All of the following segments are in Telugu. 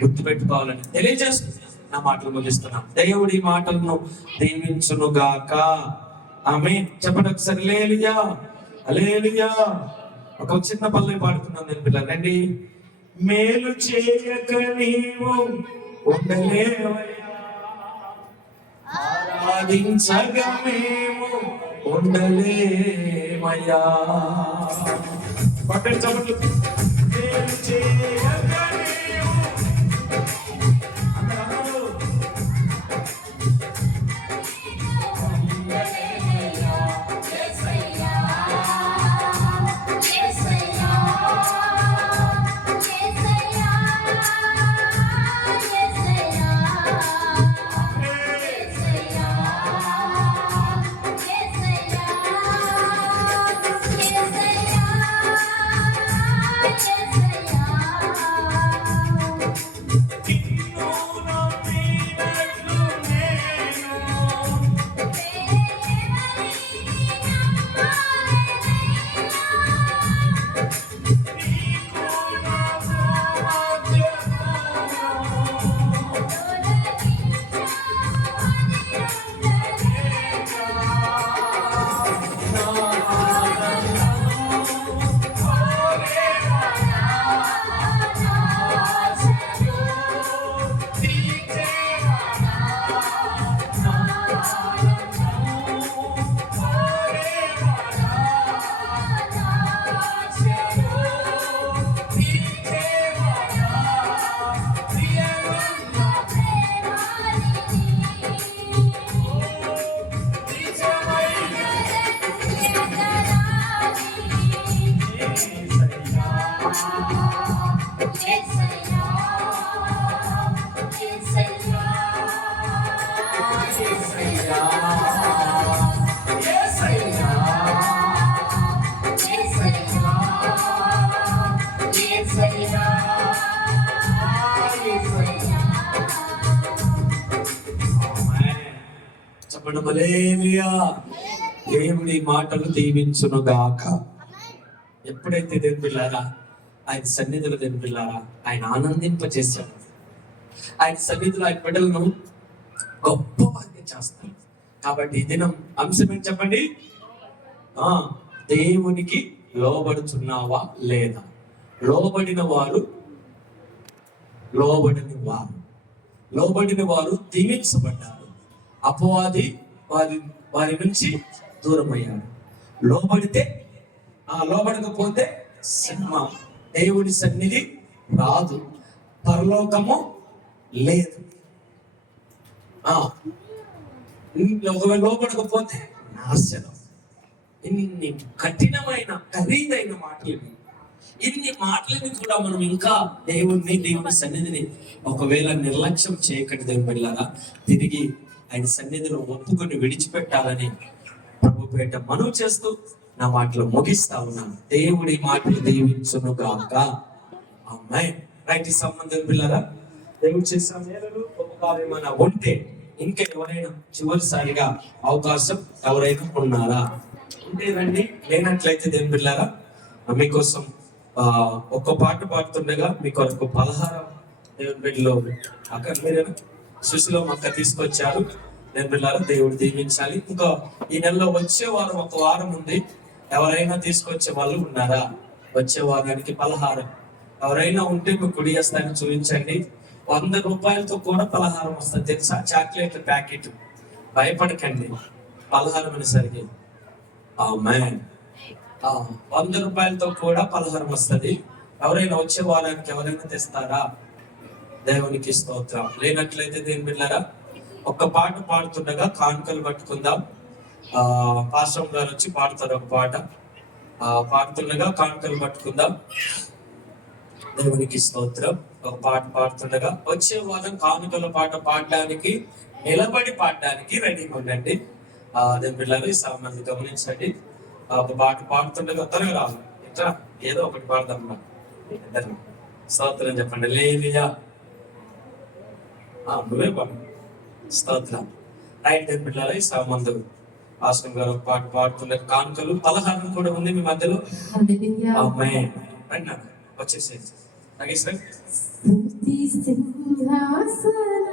గుర్తుపెట్టుకోవాలని తెలియజేస్తుంది. నా మాటలు ముగిస్తున్నాం. దేవుడి మాటలను దీవించును గాక. ఆమేన్. చెప్పండి ఒకసారి హల్లెలూయా, హల్లెలూయా. ఒక చిన్న పల్లె పాడుతున్నాను నేను పిల్లలు రండి. మేలు చేయక నీవు ఉండలేవయ్యా, ఆరాధించగా మేము ఉండలేమయ్యా. పట్టండి చెప్పండి. మేలు చేయక నీవు చెప్పండి హల్లెలూయా. దేవుడి మాటలు దీవించును గాక. ఎప్పుడైతే దేవుని పిల్లారా ఆయన సన్నిధిలో దేవుని పిల్లారా ఆయన ఆనందింపజేశాడు. ఆయన సన్నిధిలో ఆయన బిడ్డలను గొప్ప వారిని చేస్తాడు. కాబట్టి ఈ దినం అంశం ఏంటి చెప్పండి. దేవునికి లోబడుచున్నావా లేదా? లోబడిన వారు దీవించబడ్డారు. అపవాది వారి నుంచి దూరం అయ్యాడు. లోబడకపోతే సింహం దేవుడి సన్నిధి రాదు, పరలోకము లేదు. ఒకవేళ లోబడకపోతే నాశనం. ఇన్ని కఠినమైన ఖరీదైన మాటలు, ఇన్ని మాటలని కూడా మనం ఇంకా దేవుని సన్నిధిని ఒకవేళ నిర్లక్ష్యం చేయకండి. దేవుని పిల్లరా, తిరిగి ఆయన సన్నిధిలో ఒప్పుకొని విడిచిపెట్టాలని ప్రభు పేట మనవి చేస్తూ నా మాటలు ముగిస్తా ఉన్నాను. దేవుడి మాటలు దీవించును గాక. ఆమేన్. రైట్. ఈ సంబంధం పిల్లరా, దేవుడు చేసిన మేలులు ఉపకారం ఏమైనా ఉంటే ఇంకా ఎవరైనా చివరిసారిగా అవకాశం ఎవరైనా ఉన్నారా? ఉంటే రండి. లేనట్లయితే దేవుని పిల్లరా, మీకోసం ఒక్క పాట పాడుతుండగా మీ కొరకు పలహారం దేవుని బిడ్డలో అక్కడ మీరు సుశీలో అక్క తీసుకొచ్చారు. దేవుని బిడ్డలారా, దేవుడు దీవించాలి. ఇంకా ఈ నెలలో వచ్చే వారం ఒక వారం ఉంది. ఎవరైనా తీసుకొచ్చే వాళ్ళు ఉన్నారా? వచ్చే వారానికి పలహారం ఎవరైనా ఉంటే మీకు కుడి హస్తాన్ని చూపించండి. 100 రూపాయలతో కూడా పలహారం వస్తుంది తెలుసా? Chocolate packet. భయపడకండి, పలహారం అనేసరికి. ఆమేన్. 100 రూపాయలతో కూడా పలహారం వస్తుంది. ఎవరైనా వచ్చే వారానికి ఎవరైనా తెస్తారా? దేవునికి స్తోత్రం. లేనట్లయితే దేని బిడ్డలారా, ఒక్క పాట పాడుతుండగా కానుకలు పట్టుకుందాం. పాస్టర్ గారు వచ్చి పాడతారు ఒక పాట. పాడుతుండగా కానుకలు పట్టుకుందాం. దేవునికి స్తోత్రం. ఒక పాట పాడుతుండగా వచ్చే వారం కానుకల పాట పాడడానికి, నిలబడి పాడడానికి రెడీగా ఉండండి. దేవుని బిడ్డలారా, ఈ సామాన్లు గమనించండి. ఒక పాట పాడుతుండగా త్వరగా రాదు. ఇట్లా ఏదో ఒకటి పాడదాం. స్తోత్రం చెప్పండి. హల్లెలూయా. నువ్వే పాడు. స్తోత్రం. రైట్. దేవుని బిడ్డలారా, ఈ సామాన్లు ఆశ్రమం గారు ఒక పాట పాడుతుండగా కానుకలు పలహారం కూడా ఉంది మీ మధ్యలో. ఆమేన్. వచ్చేసేది. నాగేశ్వర్ స్తుతి సింహాసన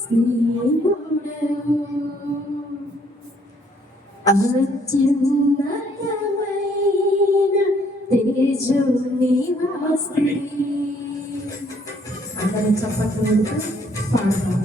స్నేహుడవు అత్యున్నతమైన తేజో నివాసి. అందరం చప్పట్లు కొడుతూ పాడతాం.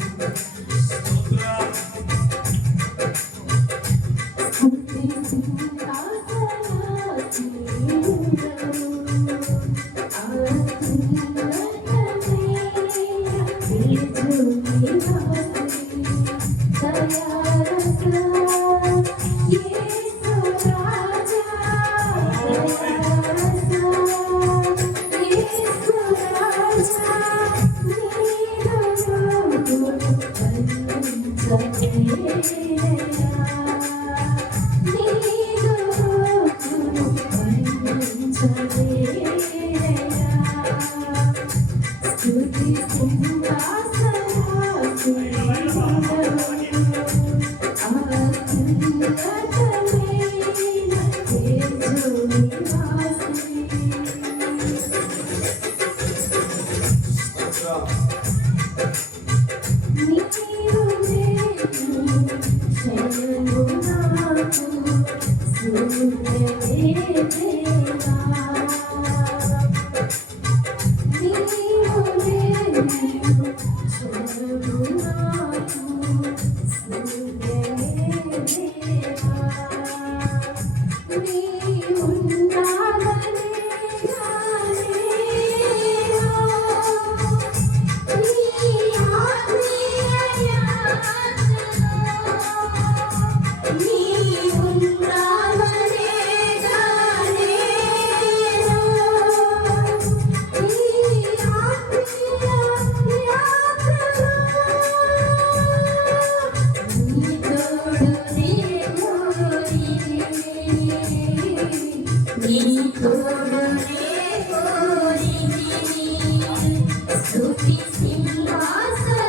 స్తుతి సింహాసన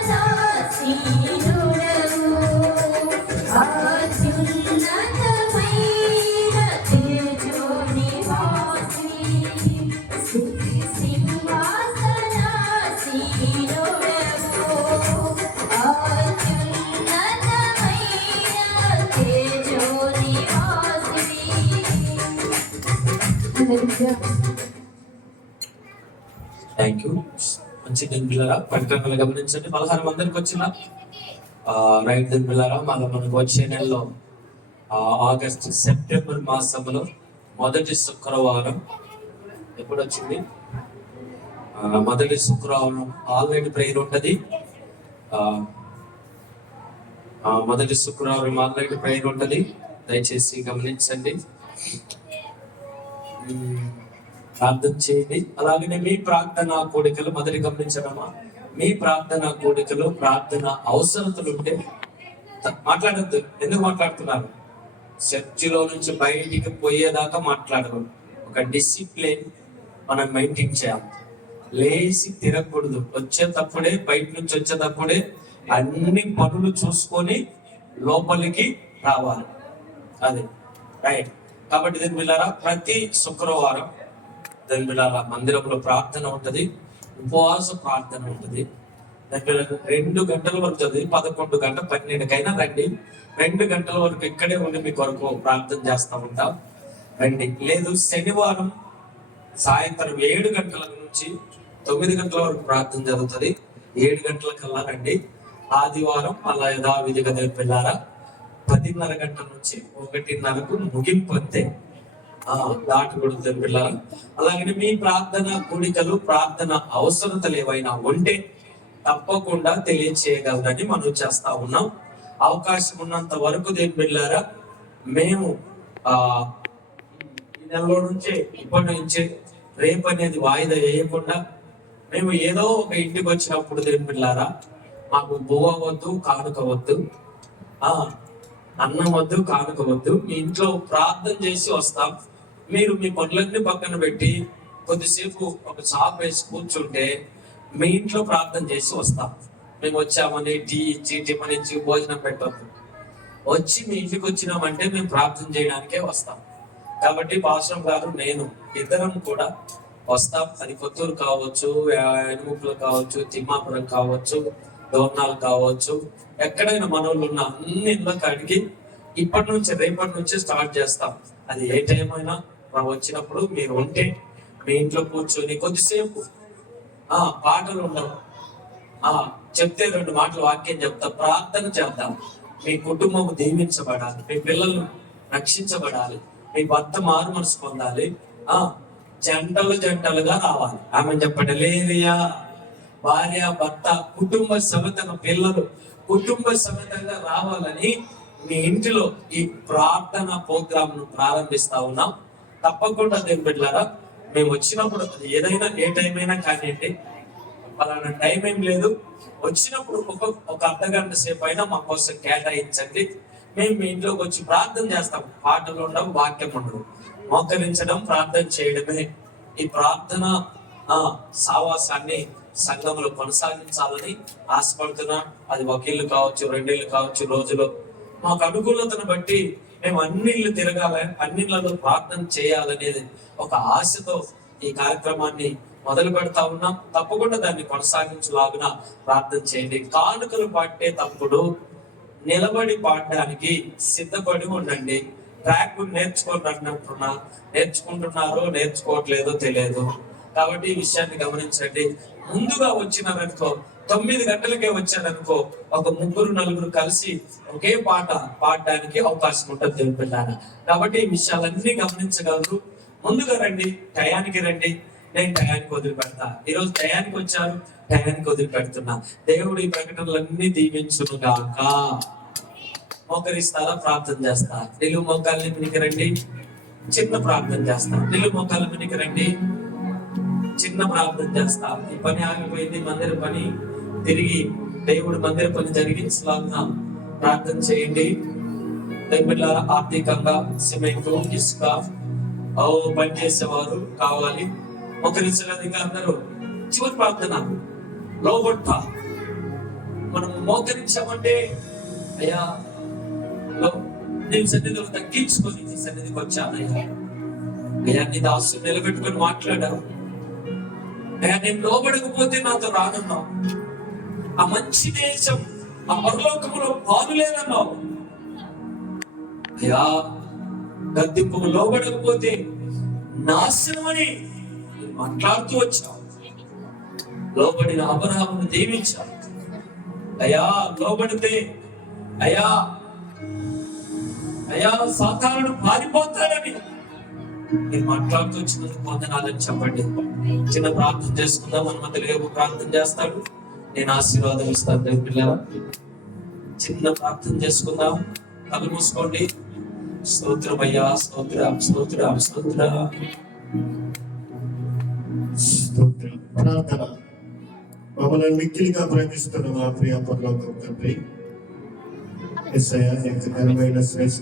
స్నేహుడవు థ్యాంక్ యూ. మంచి దిన పిల్లరా, ప్రకటనలు గమనించండి. 16 మందికి వచ్చిన రైట్ దిన పిల్లరా, మనకు వచ్చే నెలలో ఆగస్ట్ సెప్టెంబర్ మాసంలో మొదటి శుక్రవారం ఎప్పుడు వచ్చింది? మొదటి శుక్రవారం ఆల్రెడీ ప్రేయర్ ఉంటుంది. మొదటి శుక్రవారం ఆల్రెడీ ప్రేయర్ ఉంటుంది, దయచేసి గమనించండి, ప్రార్థన చేయండి. అలాగనే మీ ప్రార్థన కోడికలు మొదటి గమనించడమా, మీ ప్రార్థన కోడికలు ప్రార్థన అవసరతలు ఉంటే మాట్లాడద్దు. ఎందుకు మాట్లాడుతున్నారు? చర్చిలో నుంచి బయటికి పోయేదాకా మాట్లాడరు. ఒక డిసిప్లిన్ మనం మెయింటైన్ చేయాలి. లేచి తిరగకూడదు. వచ్చేటప్పుడే, బయట నుంచి వచ్చేటప్పుడే అన్ని పనులు చూసుకొని లోపలికి రావాలి. అది రైట్. కాబట్టి దీని పిల్లరా, ప్రతి శుక్రవారం దాని పిల్లల మందిరంలో ప్రార్థన ఉంటుంది, ఉపవాస ప్రార్థన ఉంటుంది. దాని పిల్లలు 2 గంటల వరకు చదివి 11 గంటల 12కైనా రండి. 2 గంటల వరకు ఇక్కడే ఉండి మీ కొరకు ప్రార్థన చేస్తూ ఉంటాం. రండి. లేదు శనివారం సాయంత్రం 7 గంటల నుంచి 9 గంటల వరకు ప్రార్థన జరుగుతుంది. 7 గంటల కల్లా రండి. ఆదివారం మళ్ళా యథావిధిగా దేని పిల్లారా 10:30 గంటల నుంచి 1:30కు ముగింపు అంతే. దాటకూడదు పిల్లలు. అలాగే మీ ప్రార్థన కోడికలు, ప్రార్థన అవసరతలు ఏవైనా ఉంటే తప్పకుండా తెలియచేయగలరని మనం చేస్తా ఉన్నాం. అవకాశం ఉన్నంత వరకు దేని పిల్లారా, మేము ఈ నెలలో నుంచే, ఇప్పటి నుంచే రేపు అనేది వాయిదా వేయకుండా, మేము ఏదో ఒక ఇంటికి వచ్చినప్పుడు దేని పిల్లారా, మాకు బువ్వ వద్దు, కానుక వద్దు, అన్నం వద్దు, కానుక వద్దు, మీ ఇంట్లో ప్రార్థన చేసి వస్తాం. మీరు మీ పనులన్నీ పక్కన పెట్టి కొద్దిసేపు ఒక చాప్ వేసి కూర్చుంటే మీ ఇంట్లో ప్రార్థన చేసి వస్తాం. మేము వచ్చామని టీ ఇచ్చి, టిఫిన్ ఇచ్చి, భోజనం పెట్టద్దు. వచ్చి మీ ఇంటికి వచ్చినామంటే మేము ప్రార్థన చేయడానికే వస్తాం. కాబట్టి పాస్టర్ గారు, నేను ఇద్దరం కూడా వస్తాం. అది కొత్తూరు కావచ్చు, ఎనుముకులు కావచ్చు, తిమ్మాపురం కావచ్చు, దోర్నాలు కావచ్చు, ఎక్కడైనా మనోళ్ళు ఉన్న అన్ని ఇళ్ళకి అడిగి ఇప్పటి నుంచి రేపటి నుంచి స్టార్ట్ చేస్తాం. అది ఏ టైం అయినా వచ్చినప్పుడు మీరు ఉంటే మీ ఇంట్లో కూర్చొని కొద్దిసేపు పాటలు ఉండవు, చెప్తే 2 మాటలు వాక్యం చెప్తా, ప్రార్థన చేద్దాం. మీ కుటుంబం దీవించబడాలి, మీ పిల్లలు రక్షించబడాలి, మీ భర్త మారు మనసు పొందాలి, జంటలుగా రావాలి. ఆమె చెప్పండి లేరియా. భార్య భర్త కుటుంబ సమేతంగా పిల్లలు కుటుంబ సమేతంగా రావాలని మీ ఇంటిలో ఈ ప్రార్థన ప్రోగ్రామ్ ను ప్రారంభిస్తా ఉన్నాం. తప్పకుండా దేవుని బిడ్డలారా, మేము వచ్చినప్పుడు ఏదైనా ఏ టైం అయినా కానివ్వండి, పలానా టైం ఏం లేదు, వచ్చినప్పుడు ఒక అర్ధగంట సేపు అయినా మా కోసం కేటాయించండి. మేము మీ ఇంట్లోకి వచ్చి ప్రార్థన చేస్తాం. పాటలు ఉండవు, వాక్యం ఉండవు, మోకరించడం ప్రార్థన చేయడమే. ఈ ప్రార్థన సావాసాన్ని సంఘంలో కొనసాగించాలని ఆశపడుతున్నా. అది 1 ఇల్లు కావచ్చు, 2 ఇల్లు కావచ్చు, రోజులో మాకు అనుకూలతను బట్టి మేము అన్ని ఇళ్ళు తిరగాలి, అన్ని ఇళ్లలో ప్రార్థన చేయాలనేది ఒక ఆశతో ఈ కార్యక్రమాన్ని మొదలు పెడతా ఉన్నాం. తప్పకుండా దాన్ని కొనసాగించలాగున ప్రార్థన చేయండి. కానుకలు పాడేటప్పుడు నిలబడి పాడడానికి సిద్ధపడి ఉండండి. ట్రాక్ నేర్చుకుంటున్నా, నేర్చుకుంటున్నారో నేర్చుకోవట్లేదో తెలియదు. కాబట్టి ఈ విషయాన్ని గమనించండి. ముందుగా వచ్చినారనుకో, 9 గంటలకే వచ్చారనుకో, ఒక 3-4 కలిసి ఒకే పాట పాడడానికి అవకాశం ఉంటుంది దేవుని బిడ్డలారా. కాబట్టి ఈ విషయాలన్నీ గమనించగలరు. ముందుగా రండి, టయానికి రండి. నేను టయానికి వదిలిపెడతా. ఈరోజు టయానికి వచ్చారు, టయానికి వదిలిపెడుతున్నా. దేవుడు ఈ ప్రకటనలన్నీ దీవించును గాక. మోకరిస్తారా? ప్రార్థన చేస్తా. నిలువు మోకాళ్ళని మినికి రండి, చిన్న ప్రార్థన చేస్తా. నిలువు మోకాళ్ళ మినికి రండి, చిన్న ప్రార్థన చేస్తా. ఈ పని ఆగిపోయింది, మందిర పని తిరిగి దేవుడు మందిర పని జరిగించలాగా ప్రార్థన చేయండి. దేవుళ్ళ ఆర్థికంగా సిమెంట్, ఇసుక పని చేసేవారు కావాలి. మోకరించడానికి అందరూ చివరి ప్రార్థన లోబొట్ట. మనం మోకరించామంటే అయ్యా నేను సన్నిధిలో తగ్గించుకొని నీ సన్నిధికి వచ్చానయ్యా. అయ్యా నీ దాసు నిలబెట్టుకొని మాట్లాడావు. అయ్యా నేను లోబడకపోతే నాతో రానున్నావు. ఆ మంచి దేశం, ఆ పరలోకములో పాలులేనన్నావు. అయ్యా గద్దింపుకు లోబడకపోతే నాశనమని మాట్లాడుతూ వచ్చావు. లోబడిన అబ్రహామును దీవించావు. అయ్యా లోబడితే అయ్యా సాతానుడు పారిపోతాడని మీరు మాట్లాడుతూ వచ్చినందుకు వందనాలని చెప్పండి. చిన్న ప్రార్థన చేసుకుందాం. మన మధ్యలో ప్రార్థన చేస్తాడు, నేను ఆశీర్వాదం ఇస్తాను. దేవుని పిల్లరా, చిన్న ప్రార్థన చేసుకుందాం. కళ్ళు మూసుకోండి. స్తోత్రమయ్యా, స్తోత్రం, స్తోత్రం, స్తోత్రం. ప్రార్థన. మమ్మల్ని మిక్కిలిగా ప్రేమిస్తున్న మా ప్రియ పరలోకపు తండ్రి, యేసయ్యా, నీకు ఘనమైన శ్రేష్ఠ